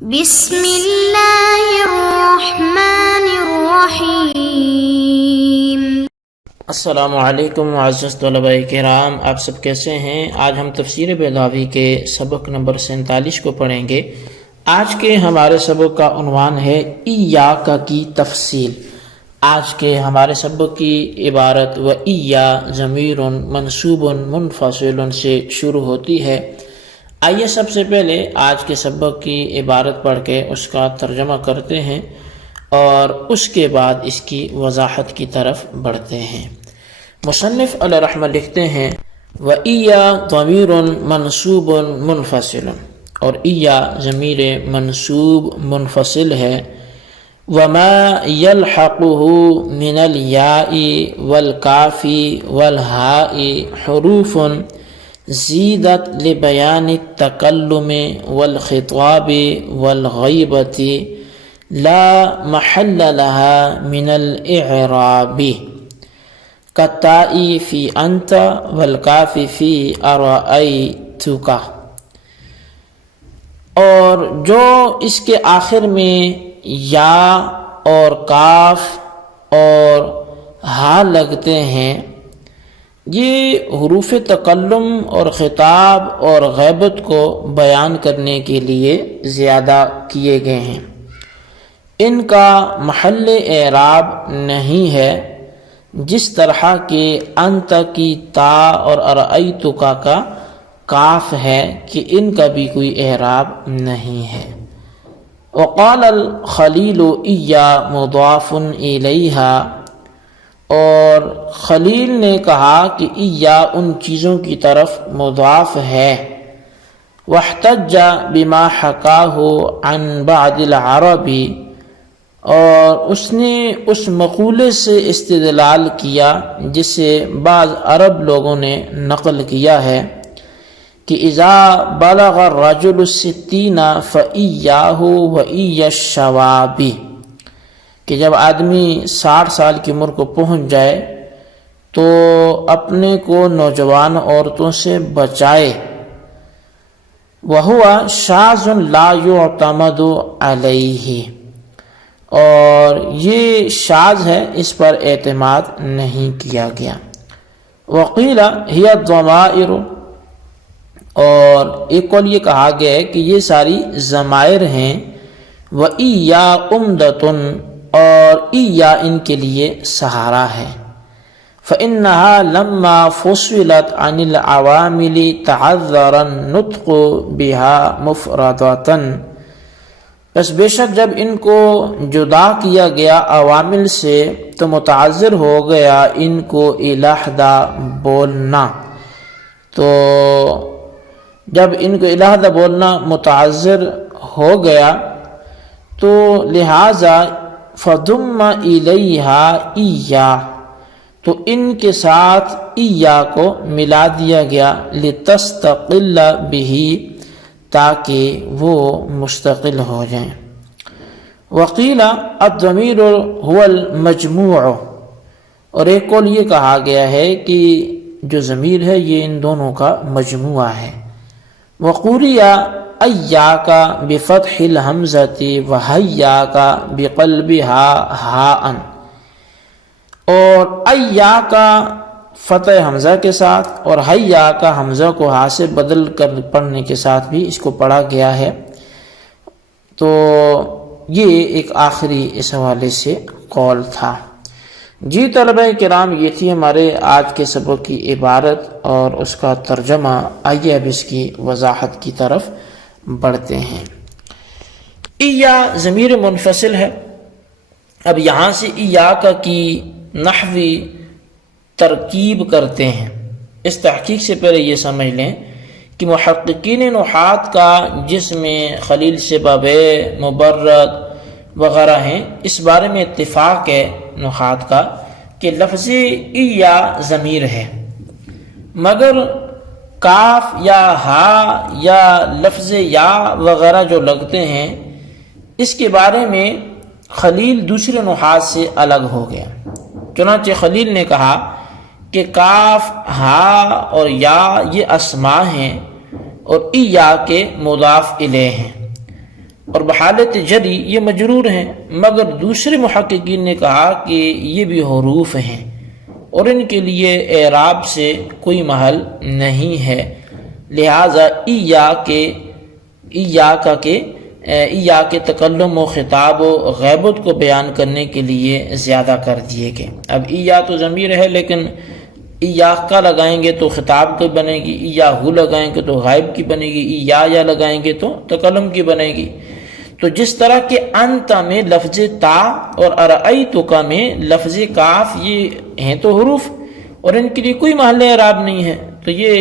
بسم اللہ الرحمن الرحیم۔ السلام علیکم معزز طلباء کرام، آپ سب کیسے ہیں؟ آج ہم تفسیر بیضاوی کے سبق نمبر 47 کو پڑھیں گے۔ آج کے ہمارے سبق کا عنوان ہے ایاک کی تفصیل۔ آج کے ہمارے سبق کی عبارت و ایا ضمیر منصوب منفصل سے شروع ہوتی ہے۔ آئیے سب سے پہلے آج کے سبق کی عبارت پڑھ کے اس کا ترجمہ کرتے ہیں اور اس کے بعد اس کی وضاحت کی طرف بڑھتے ہیں۔ مصنف علیہ رحمہ لکھتے ہیں وَإِيَّا ضَمِيرٌ مَنْصُوبٌ مُنْفَصِلٌ، اور اِيَّا ضمیر منصوب منفصل ہے۔ وَمَا يَلْحَقُهُ مِنَ الْيَاءِ وَالْكَافِ وَالْهَاءِ حُرُوفٌ زیدت لبیان التکلم والخطاب والغیبت لا محل لها من الاعراب کالتاء فی انت والکاف فی ارأیتک، اور جو اس کے آخر میں یا اور کاف اور ہا لگتے ہیں، یہ حروف تکلم اور خطاب اور غیبت کو بیان کرنے کے لیے زیادہ کیے گئے ہیں۔ ان کا محل اعراب نہیں ہے، جس طرح کہ انت کی تا اور ارأیتک کا کاف ہے کہ ان کا بھی کوئی اعراب نہیں ہے۔ وقال الخلیل ایا مضاف الیہا، اور خلیل نے کہا کہ ایا ان چیزوں کی طرف مضاف ہے۔ واحتج بما حکاہ عن بعض العرب، اور اس نے اس مقولے سے استدلال کیا جسے بعض عرب لوگوں نے نقل کیا ہے کہ اذا بلغ الرجل الستین فایاہ وای الشواب، کہ جب آدمی 60 سال کی عمر کو پہنچ جائے تو اپنے کو نوجوان عورتوں سے بچائے۔ وَهُوَ شاذ لا يعتمد علیہ، اور یہ شاذ ہے، اس پر اعتماد نہیں کیا گیا۔ وَقِيلَ هِيَ الضَّمَائِرُ، اور ایک قول یہ کہا گیا ہے کہ یہ ساری ضمائر ہیں۔ وَإِيَّا عُمْدَةٌ، اور ایا ان کے لیے سہارا ہے۔ فَإِنَّهَا لَمَّا فُصِلَتْ عَنِ الْعَوَامِلِ تَعَذَّرَ النُّطْقُ بِهَا مُفْرَدَةً، بس بے شک جب ان کو جدا کیا گیا عوامل سے تو متعذر ہو گیا ان کو علیحدہ بولنا۔ تو جب ان کو علیحدہ بولنا متعذر ہو گیا تو لہٰذا فَضُمَّ إِلَيْهَا إِيَّا، تو ان کے ساتھ ایا کو ملا دیا گیا، لِتَسْتَقِلَّ بِهِ، تاکہ وہ مستقل ہو جائیں۔ وَقِيلَ الضَّمِيرُ هُوَ الْمَجْمُوعُ، اور ایک قول یہ کہا گیا ہے کہ جو ضمیر ہے یہ ان دونوں کا مجموعہ ہے۔ وَقُرِئَ ایاک بفتح الحمزۃ وحیاک بقلبها ہاء، اور ایاک فتح حمزہ کے ساتھ اور حیاک حمزہ کو ہا سے بدل کر پڑھنے کے ساتھ بھی اس کو پڑھا گیا ہے۔ تو یہ ایک آخری اس حوالے سے قول تھا۔ جی طلبہ کرام، یہ تھی ہمارے آج کے سبق کی عبارت اور اس کا ترجمہ۔ آئیے اب اس کی وضاحت کی طرف بڑھتے ہیں۔ ایا ضمیر منفصل ہے۔ اب یہاں سے ایاک کی نحوی ترکیب کرتے ہیں۔ اس تحقیق سے پہلے یہ سمجھ لیں کہ محققین نحات کا جس میں خلیل سبابے، مبرد وغیرہ ہیں، اس بارے میں اتفاق ہے نحات کا کہ لفظ ایا ضمیر ہے، مگر کاف یا ہا یا لفظ یا وغیرہ جو لگتے ہیں اس کے بارے میں خلیل دوسرے نحات سے الگ ہو گیا۔ چنانچہ خلیل نے کہا کہ کاف، ہا اور یا یہ اسماء ہیں اور ایا کے مضاف الیہ ہیں، اور بحالت جری یہ مجرور ہیں، مگر دوسرے محققین نے کہا کہ یہ بھی حروف ہیں اور ان کے لیے اعراب سے کوئی محل نہیں ہے، لہٰذا ایا کے تکلم و خطاب و غیبت کو بیان کرنے کے لیے زیادہ کر دیے گئے۔ اب ایا تو ضمیر ہے، لیکن ایا کا لگائیں گے تو خطاب کی بنے گی، ایا ہو لگائیں گے تو غائب کی بنے گی، یا لگائیں گے تو تکلم کی بنے گی۔ تو جس طرح کہ انت میں لفظ تا اور ارأیتک میں لفظ کاف یہ ہیں تو حروف اور ان کے لیے کوئی محل اعراب نہیں ہے، تو یہ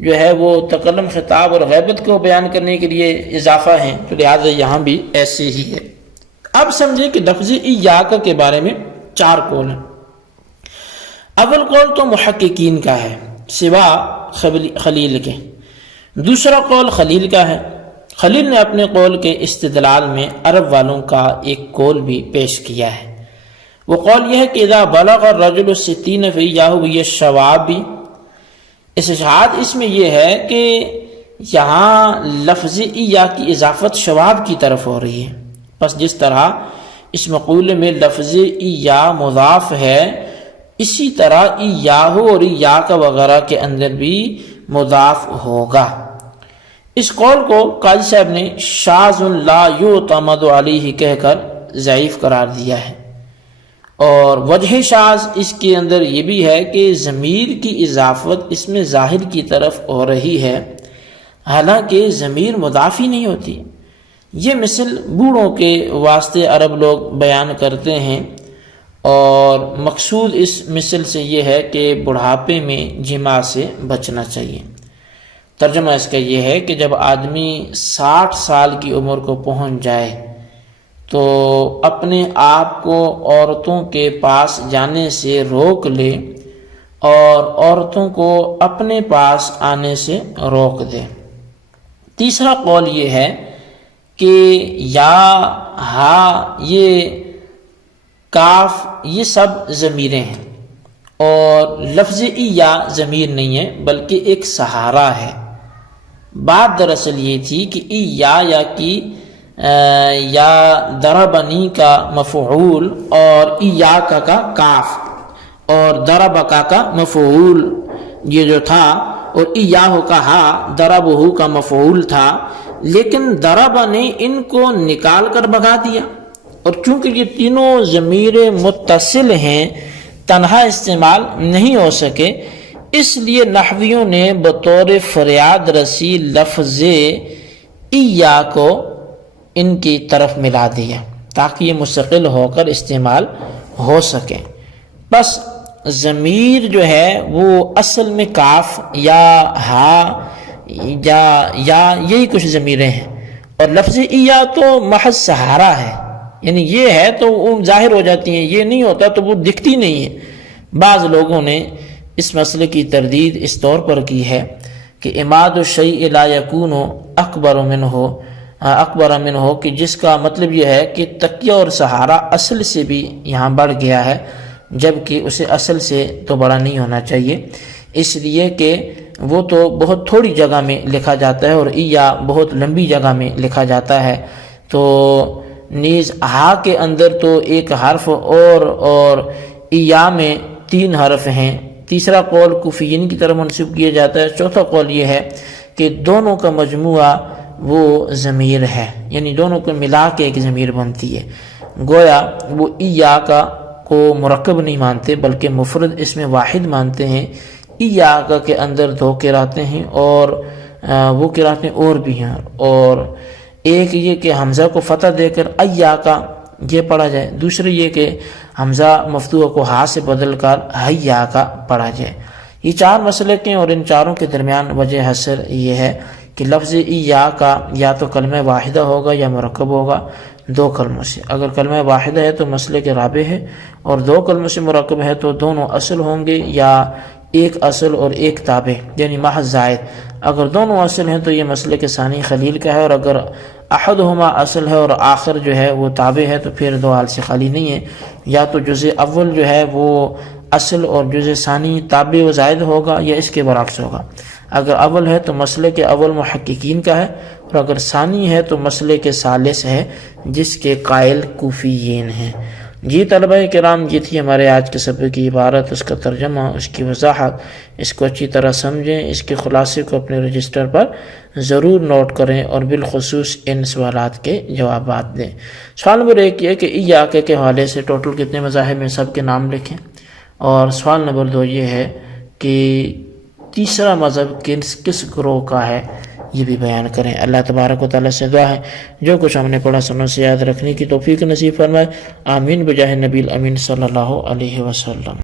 جو ہے وہ تکلم خطاب اور غیبت کو بیان کرنے کے لیے اضافہ ہیں، تو لہٰذا یہاں بھی ایسے ہی ہے۔ اب سمجھیں کہ لفظ ایاک کے بارے میں 4 قول ہیں۔ اول قول تو محققین کا ہے سوا خلیل کے، دوسرا قول خلیل کا ہے۔ خلیل نے اپنے قول کے استدلال میں عرب والوں کا ایک قول بھی پیش کیا ہے، وہ قول یہ ہے کہ اذا بلغ الرجل 60 فإياه یہ شواب بھی استشہاد اس میں یہ ہے کہ یہاں لفظ ایا کی اضافت شواب کی طرف ہو رہی ہے، پس جس طرح اس مقولے میں لفظ ایا مضاف ہے، اسی طرح ایاہ اور ایاک وغیرہ کے اندر بھی مضاف ہوگا۔ اس قول کو قاضی صاحب نے شاذ لا یعتمد علیہ کہہ کر ضعیف قرار دیا ہے، اور وجہ شاذ اس کے اندر یہ بھی ہے کہ ضمیر کی اضافت اس میں ظاہر کی طرف ہو رہی ہے، حالانکہ ضمیر مضاف ہی نہیں ہوتی۔ یہ مثل بوڑھوں کے واسطے عرب لوگ بیان کرتے ہیں، اور مقصود اس مثل سے یہ ہے کہ بڑھاپے میں جماع سے بچنا چاہیے۔ ترجمہ اس کا یہ ہے کہ جب آدمی 60 سال کی عمر کو پہنچ جائے تو اپنے آپ کو عورتوں کے پاس جانے سے روک لے اور عورتوں کو اپنے پاس آنے سے روک دے۔ تیسرا قول یہ ہے کہ یا ہا یہ کاف یہ سب ضمیریں ہیں، اور لفظ ایا ضمیر نہیں ہے بلکہ ایک سہارا ہے۔ بات دراصل یہ تھی کہ یا کی یا ضربنی کا مفعول اور ایاک کا کاف اور ضربک کا مفعول یہ جو تھا، اور ایاہ کا ہا ضربہ کا مفعول تھا، لیکن ضرب نے ان کو نکال کر بھگا دیا، اور چونکہ یہ تینوں ضمیر متصل ہیں تنہا استعمال نہیں ہو سکے، اس لیے نحویوں نے بطور فریاد رسی لفظ ایا کو ان کی طرف ملا دیا تاکہ یہ مستقل ہو کر استعمال ہو سکے۔ بس ضمیر جو ہے وہ اصل میں کاف یا ہا یا یہی کچھ ضمیریں ہیں، اور لفظ ایا تو محض سہارا ہے، یعنی یہ ہے تو وہ ظاہر ہو جاتی ہیں، یہ نہیں ہوتا تو وہ دکھتی نہیں ہے۔ بعض لوگوں نے اس مسئلے کی تردید اس طور پر کی ہے کہ اماد الشیء لا یکون اکبر منہ، کہ جس کا مطلب یہ ہے کہ تکیہ اور سہارا اصل سے بھی یہاں بڑھ گیا ہے، جبکہ اسے اصل سے تو بڑا نہیں ہونا چاہیے، اس لیے کہ وہ تو بہت تھوڑی جگہ میں لکھا جاتا ہے اور ایا بہت لمبی جگہ میں لکھا جاتا ہے، تو نیز ہا کے اندر تو ایک حرف اور ایا میں 3 حرف ہیں۔ تیسرا قول کوفیین کی طرف منسوب کیا جاتا ہے۔ چوتھا قول یہ ہے کہ دونوں کا مجموعہ وہ ضمیر ہے، یعنی دونوں کو ملا کے ایک ضمیر بنتی ہے، گویا وہ ایا کو مرکب نہیں مانتے بلکہ مفرد اس میں واحد مانتے ہیں۔ ایا کے اندر 2 قراتیں ہیں، اور وہ قراتیں اور بھی ہیں، اور ایک یہ کہ حمزہ کو فتح دے کر ایا کا یہ پڑھا جائے، دوسرے یہ کہ حمزہ مفتوح کو ہا سے بدل کر حیا کا پڑھا جائے۔ یہ 4 مسلک ہیں، اور ان چاروں کے درمیان وجہ حسر یہ ہے کہ لفظ ایا کا یا تو کلمہ واحدہ ہوگا یا مرکب ہوگا 2 کلموں سے۔ اگر کلمہ واحدہ ہے تو مسلک رابع ہے، اور 2 کلموں سے مرکب ہے تو دونوں اصل ہوں گے، یا ایک اصل اور ایک تابع یعنی محض زائد۔ اگر دونوں اصل ہیں تو یہ مسلک ثانی خلیل کا ہے، اور اگر احدہما اصل ہے اور آخر جو ہے وہ تابع ہے تو پھر 2 حال سے خالی نہیں ہے، یا تو جزء اول جو ہے وہ اصل اور جزء ثانی تابع و زائد ہوگا، یا اس کے برعکس ہوگا۔ اگر اول ہے تو مسلک اول محققین کا ہے، اور اور اگر ثانی ہے تو مسئلے کے ثالث ہے جس کے قائل کوفیین ہیں۔ جی طلبہ کرام، یہ تھی ہمارے آج کے سبق کی عبارت، اس کا ترجمہ، اس کی وضاحت۔ اس کو اچھی طرح سمجھیں، اس کے خلاصے کو اپنے رجسٹر پر ضرور نوٹ کریں اور بالخصوص ان سوالات کے جوابات دیں۔ سوال نمبر 1 یہ کہ ایاک کے حوالے سے ٹوٹل کتنے مذاہب میں سب کے نام لکھیں، اور سوال نمبر 2 یہ ہے کہ تیسرا مذہب کس گروہ کا ہے یہ بھی بیان کریں۔ اللہ تبارک و تعالیٰ سے دعا ہے جو کچھ ہم نے پڑھا سنوں سے یاد رکھنے کی توفیق نصیب فرمائے، آمین بجاہ نبی الامین صلی اللہ علیہ وسلم۔